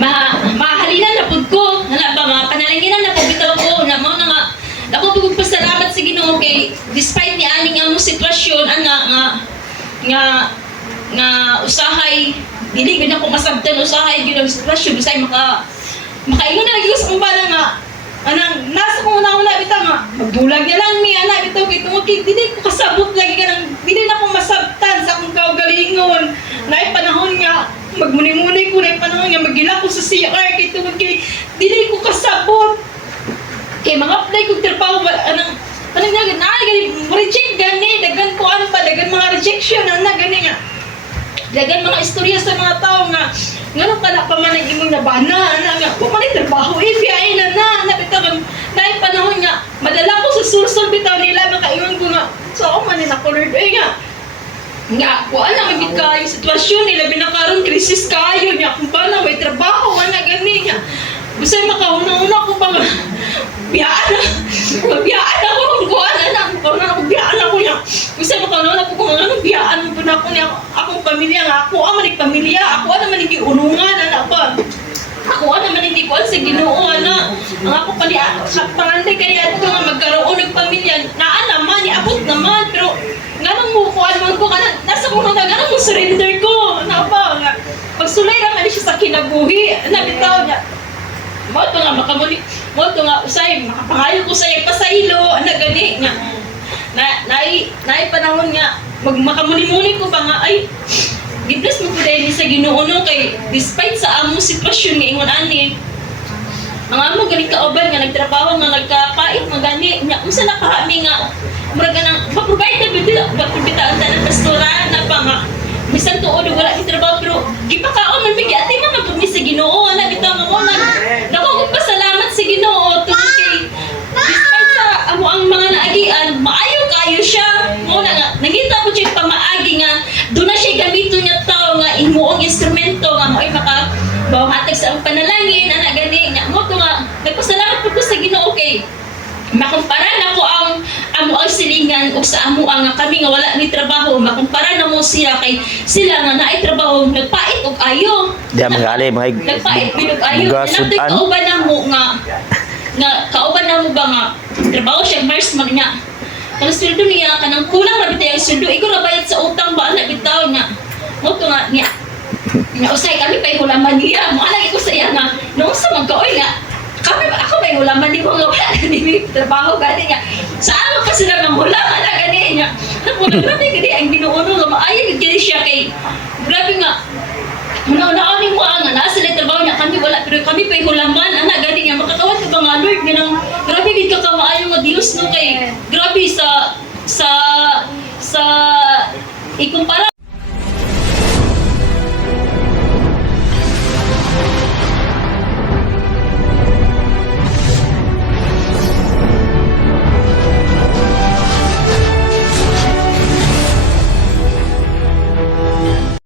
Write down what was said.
mahalinan na pud ko na ba mga panalanginan na pud bitaw ko na mao na nga ako pud pasalamat sa Ginoo kay despite ni aning among sitwasyon nga usahay dili gid ako masabtan usahay gyud ang sitwasyon usay makaingon na gyud sa umbana nga anang nasa ko una bitaw nga magbulag na lang mi ana bitaw kay tungod kay dili ko kasabot lagi kanang dili na ko masabtan sa akong kaugalingon naay panahon nga magmuni-muni ko na panahon nga magila ko sa CR kay tungod kay dili ko kasabot kay mga apply ko trabaho anang nga gani reject gani dagan ko ano pa dagan mga rejection ana gani nga dagan mga istorya sa mga tao nga ngano ka pa man ang imong nabana ana nga wa man trabaho biyahe na bitaw naay panahon nga madala ko sa sulsol bitaw nila makaingon ko nga so ako man na colored nga kuan na magid kayo sitwasyon nila binakaron krisis kayo nya kung paano may trabaho ana gani nga bisay makauna-una ko pa biyaan ako kung kuan ana kung biyaan ako nya bisay makauna ko kung ano biyaan po na ako niya akong pamilya nga ako man pamilya ako naman hindi unungan ana pa ako naman hindi kuan sa Ginoo ana ang ako pali sa panganday kaya ito nga magkaroon ng pamilya naa naman iabot naman pero ganun mo kuan man ko kana nasa kuno na ganun mo surrender ko ana pa nga pagsulay naman siya sa kinabuhi ana bitaw niya mo to nga makamuni mo to nga usay makapangayo ko sa pasaylo ana gani nga naay panahon nga makamuni-muni ko ba nga ay gibless mo ko dahil sa Ginoo no kay despite sa among sitwasyon nga ingon ani mga amo galing kauban nga nagtrabaho nga nagkapait nga gani nya unsa na karami nga murag nang ma-provide na bita ang tanan pastoral na pa nga bisan tuod wala ni trabaho pero gipakaon man bigi ati man pud mi sa Ginoo ana bitaw nga mo na dako ko pasalamat sa Ginoo tungod kay despite sa amo ang mga naagian maayo kayo siya mo na nga nangita ko siya pamaagi nga do na siya gamito niya tao nga imuong instrumento nga mo'y maka bawhatag sa ang panalangin ana gani nga mo to nga nagpasalamat pud ko sa Ginoo kay makumpara na ko ang amo ang silingan ug sa amo nga kami nga wala ni trabaho makumpara na mo siya kay sila nga naay trabaho nagpait og ayo Diya mga nagpait binog ayo natoy kauban na mo nga kauban na mo ba nga trabaho siya Mars man niya ang sweldo niya kanang kulang ra bitay ang sweldo ikaw ra bayad sa utang ba ana bitaw nga mo to nga niya usay kami pa hulaman niya mo ana ko sa iya nga noong sa magkaoy nga ako may hulaman di mo nga wala na ni trabaho gani nga sa ano pa sila ng hulaman na gani nga grabe gani ang Ginoo nga maayo gani siya kay grabe nga una-una ni mo nga na sila trabaho niya kami wala pero kami pa hulaman ana gani nga makakawat ka ba nga Lord ganang grabe gid ka maayo nga Dios no kay grabe sa ikumpara